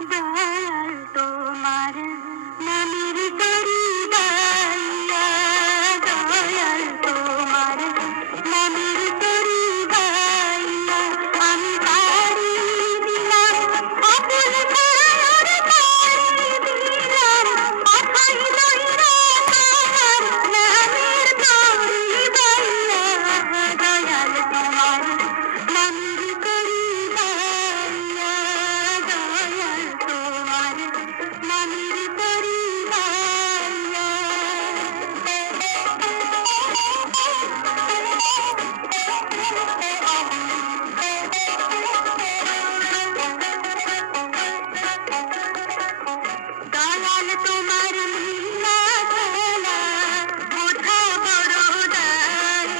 দয়াল তোমার নামের তরি গাইয়া, দয়াল তোমার নামের তরি গাইয়া আমি পাড়ি দিলাম অকুল মায়ার পাড়ি দিলাম, অথাই লইরা তোমার নামের তরি গাইয়া, দয়াল তোমার নামের তরি গাইয়া, দয়াল তোমার নামের তরি গাইয়া। দয়াল তোমার লীলা খেলা বোঝা বড় দায়,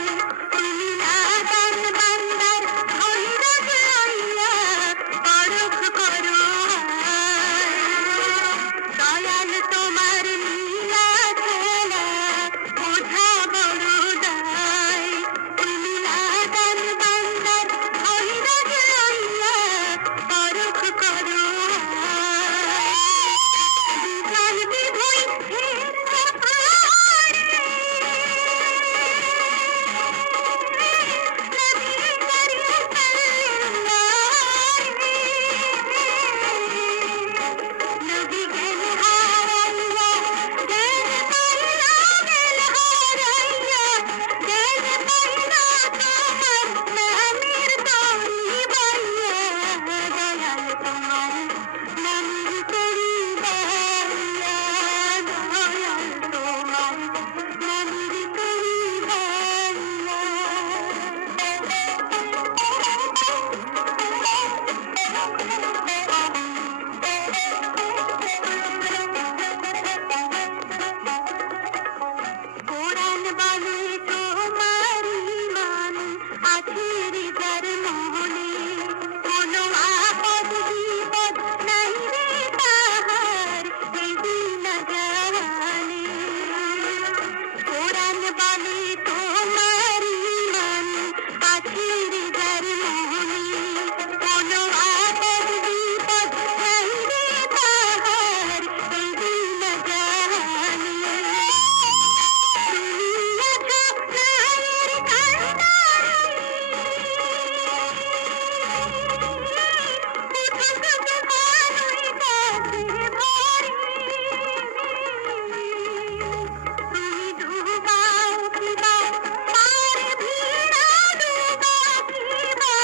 তুমি নাদান বান্দার ধৈর্য লইয়া পরখ করো হায়। দয়াল তোমার লীলা খেলা বোঝা বড় দায়, তুমি নাদান বান্দার ধৈর্য লইয়া পরখ করো হায়। বিধান বিধই হেরতে পারে, নবী করিম সাল্লাল্লাহু নবী জ্ঞান হারাইয়া জ্ঞান পাইলা, জ্ঞান হারাইয়া জ্ঞান পাইলা তোমার নামের তরি বাইয়া, দয়াল তোমার নামের তরি বাইয়া, দয়াল তোমার নামের তরি বাইয়া। কোরআন বলে তোমার ঈমান আছে হৃদয়ের মনে, কোনো আপদ বিপদ নাই রে তাহার এই দিন জাহানে। কোরআন বলে তোমার ঈমান আছে হৃদয়ের মনে, কোনো আপদ বিপদ নাই রে তাহার এই দিন জাহানে। তুমি আছো নায়ের কান্ডারি, উঠুক তুফানুই কাছে ভারী। তুমি ডুবাও কিবা পারে ভিড়া, ডুবাও কিবা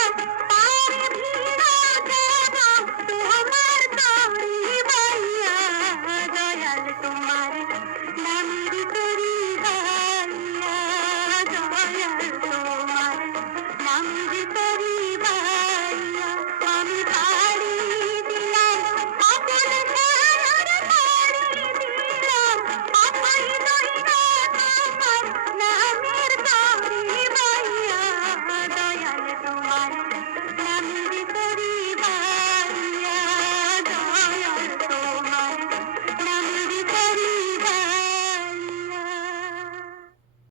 পারে ভিড়া যাব তোমার তরি বাইয়া, দয়াল তোমার নামের তরি গাইয়া, দয়াল তোমার নামের তরি